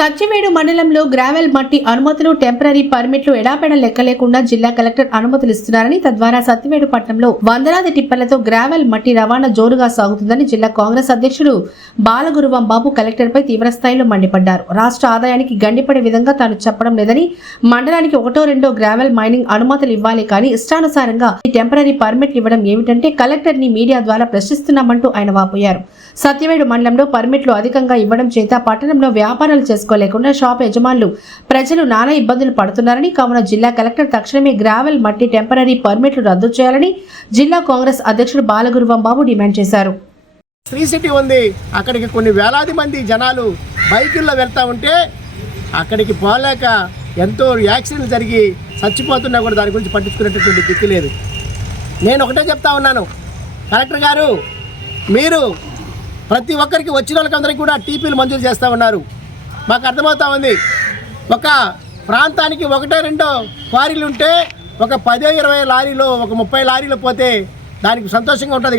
సత్యవేడు మండలంలో గ్రావెల్ మట్టి అనుమతులు టెంపరరీ పర్మిట్లు ఎడాపెడ లెక్కలేకుండా జిల్లా కలెక్టర్ అనుమతులు ఇస్తున్నారని తద్వారా సత్యవేడు పట్టణంలో వందలాది టిప్పర్లతో గ్రావెల్ మట్టి రవాణా జోరుగా సాగుతుందని జిల్లా కాంగ్రెస్ అధ్యక్షుడు బాలగురువం బాబు కలెక్టర్పై తీవ్రస్థాయిలో మండిపడ్డారు. రాష్ట్ర ఆదాయానికి గండిపడే విధంగా తాను చెప్పడం లేదని, మండలానికి ఒకటో రెండో గ్రావెల్ మైనింగ్ అనుమతులు ఇవ్వాలి కానీ ఇష్టానుసారంగా టెంపరరీ పర్మిట్లు ఇవ్వడం ఏమిటంటే కలెక్టర్ ని మీడియా ద్వారా ప్రశ్నిస్తున్నామంటూ ఆయన వాపోయారు. సత్యవేడు మండలంలో పర్మిట్లు అధికంగా ఇవ్వడం చేత పట్టణంలో వ్యాపారాలు చేసుకోలేకుండా షాప్ యజమానులు ప్రజలు నానా ఇబ్బందులు పడుతున్నారని, కావున జిల్లా కలెక్టర్ తక్షణమే గ్రావెల్ మట్టి టెంపరరీ పర్మిట్లు రద్దు చేయాలని జిల్లా కాంగ్రెస్ అధ్యక్షుడు బాలగురువం బాబు డిమాండ్ చేశారు. శ్రీ సిటీ ఉంది, అక్కడికి కొన్ని వేలాది మంది జనాలు బైకుల్లో వెళ్తూ ఉంటే అక్కడికి పోలేక ఎంతో యాక్సిడెంట్లు జరిగి చచ్చిపోతున్నా కూడా దాని గురించి పట్టించుకునేటటువంటి దిక్కు లేదు. నేను ఒకటే చెప్తా ఉన్నాను, కలెక్టర్ గారు మీరు ప్రతి ఒక్కరికి వచ్చిన వాళ్ళకందరికీ కూడా టీపీలు మంజూరు చేస్తూ ఉన్నారు. మాకు అర్థమవుతా ఉంది, ఒక ప్రాంతానికి ఒకటో రెండో క్వారీలు ఉంటే ఒక 10-20 లారీలు, ఒక 30 లారీలు పోతే దానికి సంతోషంగా ఉంటుంది.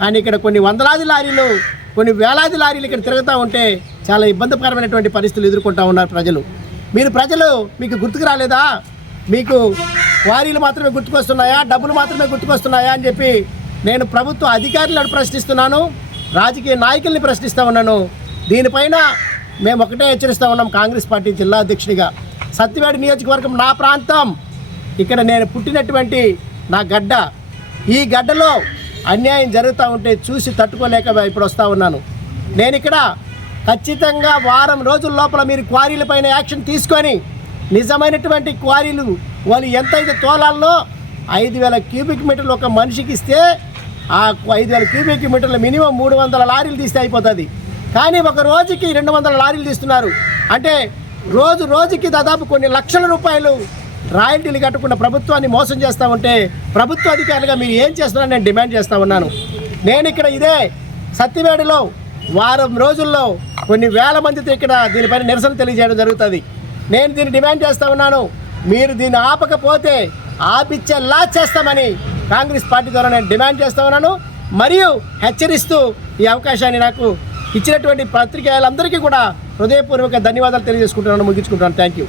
కానీ ఇక్కడ కొన్ని వందలాది లారీలు, కొన్ని వేలాది లారీలు ఇక్కడ తిరుగుతూ ఉంటే చాలా ఇబ్బందికరమైనటువంటి పరిస్థితులు ఎదుర్కొంటూ ఉన్నారు ప్రజలు. ప్రజలు మీకు గుర్తుకు రాలేదా? మీకు క్వారీలు మాత్రమే గుర్తుకొస్తున్నాయా, డబ్బులు మాత్రమే గుర్తుకొస్తున్నాయా అని చెప్పి నేను ప్రభుత్వ అధికారులను ప్రశ్నిస్తున్నాను, రాజకీయ నాయకుల్ని ప్రశ్నిస్తూ ఉన్నాను. దీనిపైన మేము ఒకటే హెచ్చరిస్తూ ఉన్నాం. కాంగ్రెస్ పార్టీ జిల్లా అధ్యక్షుడిగా సత్యవేడు నియోజకవర్గం నా ప్రాంతం, ఇక్కడ నేను పుట్టినటువంటి నా గడ్డ. ఈ గడ్డలో అన్యాయం జరుగుతూ ఉంటే చూసి తట్టుకోలేక ఇప్పుడు వస్తూ ఉన్నాను. నేను ఇక్కడ ఖచ్చితంగా వారం రోజుల లోపల మీరు క్వారీలపైన యాక్షన్ తీసుకొని నిజమైనటువంటి క్వారీలు వాళ్ళు ఎంతైతే తోలాల్లో 5,000 క్యూబిక్ మీటర్లు ఒక మనిషికి ఇస్తే ఆ 5,000 క్యూబిక్ మీటర్లు మినిమం 300 లారీలు తీస్తే అయిపోతుంది. కానీ ఒక రోజుకి 200 లారీలు తీస్తున్నారు. అంటే రోజుకి దాదాపు కొన్ని లక్షల రూపాయలు రాయల్టీలు కట్టకుండా ప్రభుత్వాన్ని మోసం చేస్తూ ఉంటే ప్రభుత్వ అధికారులుగా మీరు ఏం చేస్తున్నారని నేను డిమాండ్ చేస్తూ ఉన్నాను. నేను ఇక్కడ ఇదే సత్యవేడులో వారం రోజుల్లో కొన్ని వేల మందితో ఇక్కడ దీనిపైన నిరసన తెలియజేయడం జరుగుతుంది. నేను దీన్ని డిమాండ్ చేస్తూ ఉన్నాను. మీరు దీన్ని ఆపకపోతే ఆపిచ్చేలా చేస్తామని కాంగ్రెస్ పార్టీ ద్వారా నేను డిమాండ్ చేస్తూ ఉన్నాను. మరియు హెచ్చరిస్తూ ఈ అవకాశాన్ని నాకు ఇచ్చినటువంటి పత్రికేయులందరికీ కూడా హృదయపూర్వక ధన్యవాదాలు తెలియజేసుకుంటున్నాను, ముగించుకుంటున్నాను. Thank you.